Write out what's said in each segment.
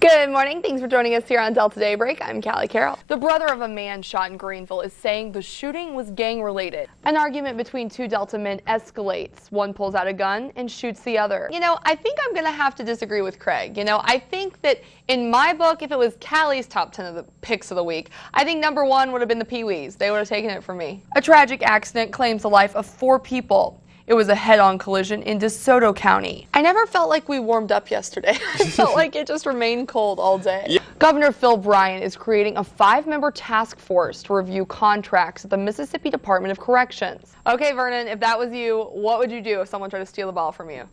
Good morning. Thanks for joining us here on Delta Daybreak. I'm Callie Carroll. The brother of a man shot in Greenville is saying the shooting was gang-related. An argument between two Delta men escalates. One pulls out a gun and shoots the other. I think I'm going to have to disagree with Craig. I think that in my book, if it was Callie's top 10 of the picks of the week, I think number one would have been the Pee-wees. They would have taken it from me. A tragic accident claims the life of 4 people. It was a head-on collision in DeSoto County. I never felt like we warmed up yesterday. I felt like it just remained cold all day. Yeah. Governor Phil Bryant is creating a 5-member task force to review contracts at the Mississippi Department of Corrections. Okay, Vernon, if that was you, what would you do if someone tried to steal the ball from you?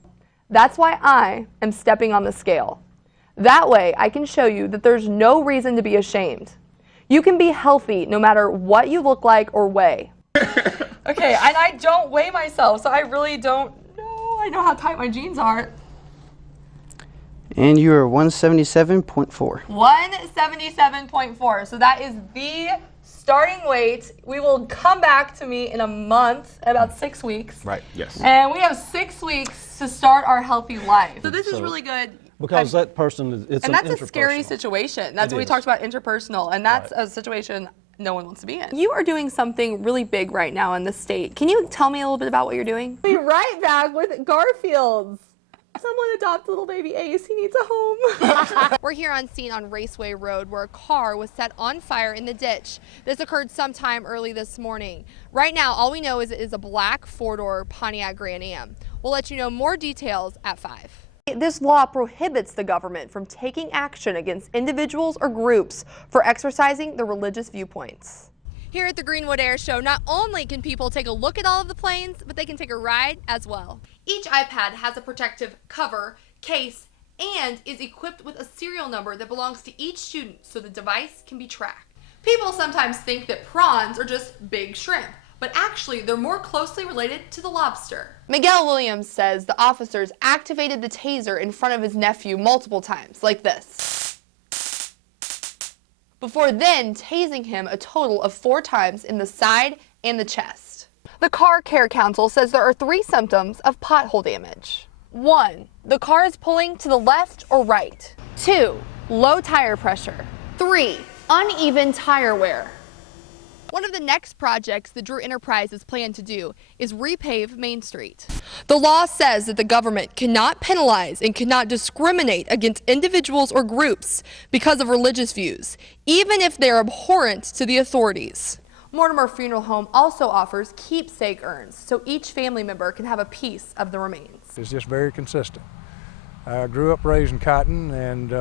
That's why I am stepping on the scale. That way, I can show you that there's no reason to be ashamed. You can be healthy no matter what you look like or weigh. Okay, and I don't weigh myself, so I really don't know. I know how tight my jeans are. And you are 177.4. 177.4. So that is the starting weight. We will come back to me in a month, about 6 weeks. Right, yes. And we have 6 weeks to start our healthy life. So this is really good. Because that person, it's and that's a scary situation. That's what we talked about, interpersonal. And that's a situation no one wants to be in. You are doing something really big right now in the state. Can you tell me a little bit about what you're doing? We'll be right back with Garfield's. Someone adopt little baby Ace. He needs a home. We're here on scene on Raceway Road where a car was set on fire in the ditch. This occurred sometime early this morning. Right now, all we know is it is a black 4-door Pontiac Grand Am. We'll let you know more details at 5. This law prohibits the government from taking action against individuals or groups for exercising their religious viewpoints. Here at the Greenwood Air Show, not only can people take a look at all of the planes, but they can take a ride as well. Each iPad has a protective cover, case, and is equipped with a serial number that belongs to each student so the device can be tracked. People sometimes think that prawns are just big shrimp, but actually they're more closely related to the lobster. Miguel Williams says the officers activated the taser in front of his nephew multiple times, like this, before then tasing him a total of 4 times in the side and the chest. The Car Care Council says there are 3 symptoms of pothole damage. 1, the car is pulling to the left or right. 2, low tire pressure. 3, uneven tire wear. One of the next projects the Drew Enterprises plan to do is repave Main Street. The law says that the government cannot penalize and cannot discriminate against individuals or groups because of religious views, even if they are abhorrent to the authorities. Mortimer Funeral Home also offers keepsake urns, so each family member can have a piece of the remains. It's just very consistent. I grew up raising cotton, and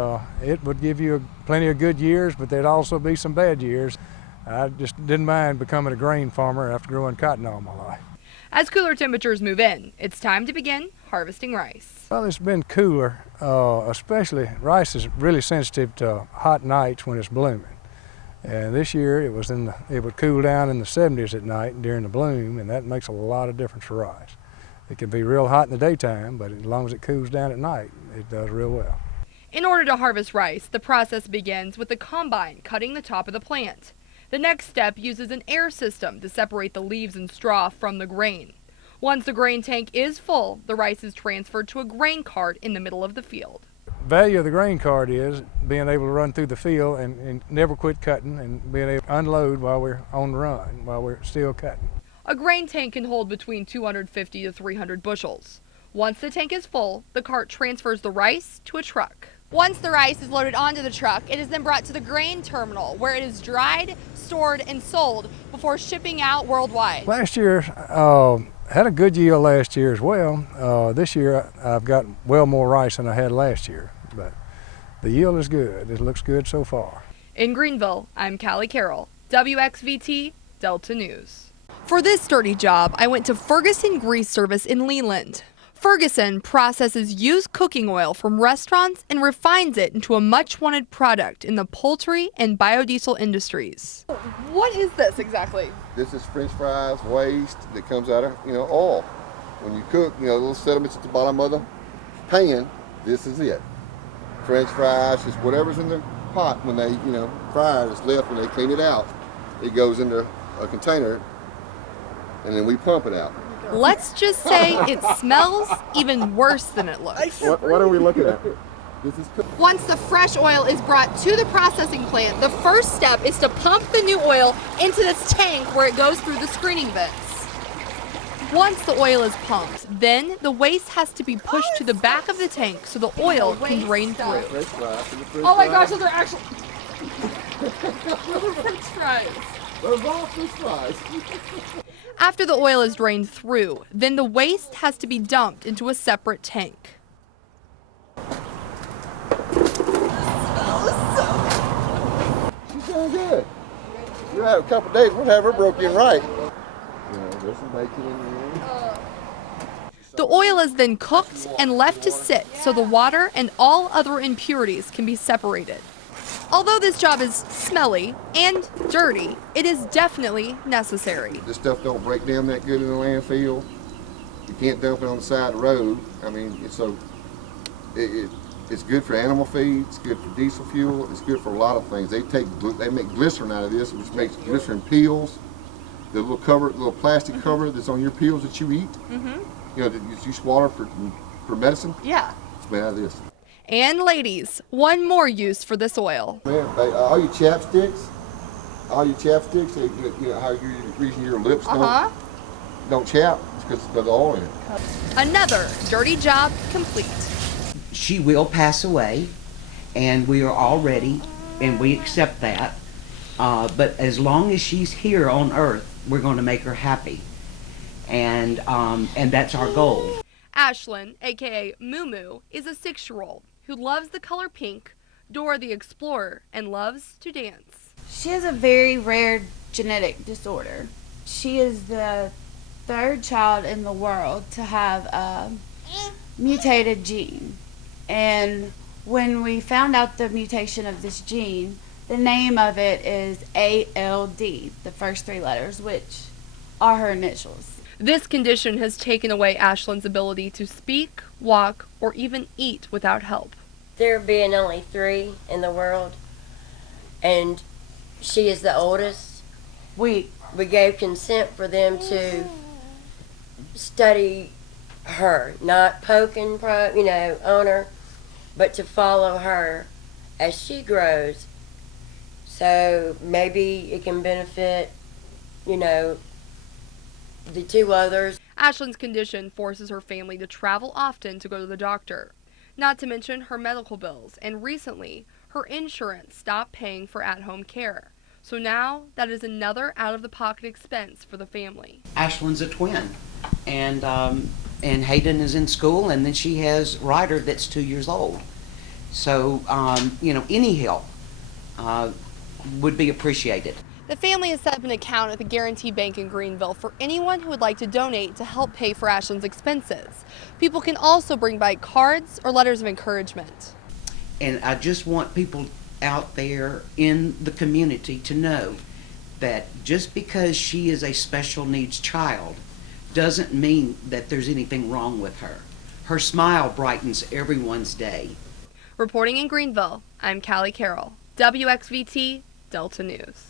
it would give you plenty of good years, but there'd also be some bad years. I just didn't mind becoming a grain farmer after growing cotton all my life. As cooler temperatures move in, it's time to begin harvesting rice. Well, it's been cooler, especially rice is really sensitive to hot nights when it's blooming. And this year it would cool down in the 70s at night during the bloom, and that makes a lot of difference for rice. It can be real hot in the daytime, but as long as it cools down at night, it does real well. In order to harvest rice, the process begins with the combine cutting the top of the plant. The next step uses an air system to separate the leaves and straw from the grain. Once the grain tank is full, the rice is transferred to a grain cart in the middle of the field. Value of the grain cart is being able to run through the field and never quit cutting, and being able to unload while we're on the run, while we're still cutting. A grain tank can hold between 250 to 300 bushels. Once the tank is full, the cart transfers the rice to a truck. Once the rice is loaded onto the truck, it is then brought to the grain terminal where it is dried, stored, and sold before shipping out worldwide. Last year, had a good yield last year as well. This year I've got well more rice than I had last year, but the yield is good. It looks good so far. In Greenville, I'm Callie Carroll, WXVT Delta News. For this sturdy job, I went to Ferguson Grease Service in Leland. Ferguson processes used cooking oil from restaurants and refines it into a much-wanted product in the poultry and biodiesel industries. What is this exactly? This is French fries waste that comes out of, oil. When you cook, little sediments at the bottom of the pan, this is it. French fries, just whatever's in the pot when they, fry it, it's left when they clean it out. It goes into a container, and then we pump it out. Let's just say it smells even worse than it looks. What are we looking at? This is cooked. Once the fresh oil is brought to the processing plant, the first step is to pump the new oil into this tank where it goes through the screening vents. Once the oil is pumped, then the waste has to be pushed to the back of the tank so the oil can drain through. Oh my gosh, those are actually French fries. Those are French fries. After the oil is drained through, then the waste has to be dumped into a separate tank. She's doing good. You have a couple days, we'll have her broke in right. You know, there's some bacon in there. The oil is then cooked and left to sit so the water and all other impurities can be separated. Although this job is smelly and dirty, it is definitely necessary. This stuff don't break down that good in the landfill. You can't dump it on the side of the road. I mean, it's good for animal feed, it's good for diesel fuel, it's good for a lot of things. They make glycerin out of this, which makes glycerin pills. The little plastic cover that's on your pills that you eat. You know, that you swallow for medicine. Yeah. It's made out of this. And ladies, one more use for this oil. Man, all your chapsticks, you know how you're reason your lips don't chap, it's because of the oil in it. Another dirty job complete. She will pass away, and we are all ready, and we accept that. But as long as she's here on earth, we're going to make her happy. And that's our goal. Ashlyn, aka Moo Moo, is a 6-year-old who loves the color pink, Dora the Explorer, and loves to dance. She has a very rare genetic disorder. She is the 3rd child in the world to have a mutated gene. And when we found out the mutation of this gene, the name of it is ALD, the first 3 letters, which are her initials. This condition has taken away Ashlyn's ability to speak, walk, or even eat without help. There being only 3 in the world, and she is the oldest, we gave consent for them to study her, not poking, on her, but to follow her as she grows. So maybe it can benefit, the 2 others. Ashlyn's condition forces her family to travel often to go to the doctor, not to mention her medical bills, and recently, her insurance stopped paying for at-home care. So now, that is another out-of-the-pocket expense for the family. Ashlyn's a twin, and Hayden is in school, and then she has Ryder that's 2 years old. So, any help would be appreciated. The family has set up an account at the Guarantee Bank in Greenville for anyone who would like to donate to help pay for Ashlyn's expenses. People can also bring by cards or letters of encouragement. And I just want people out there in the community to know that just because she is a special needs child doesn't mean that there's anything wrong with her. Her smile brightens everyone's day. Reporting in Greenville, I'm Callie Carroll, WXVT Delta News.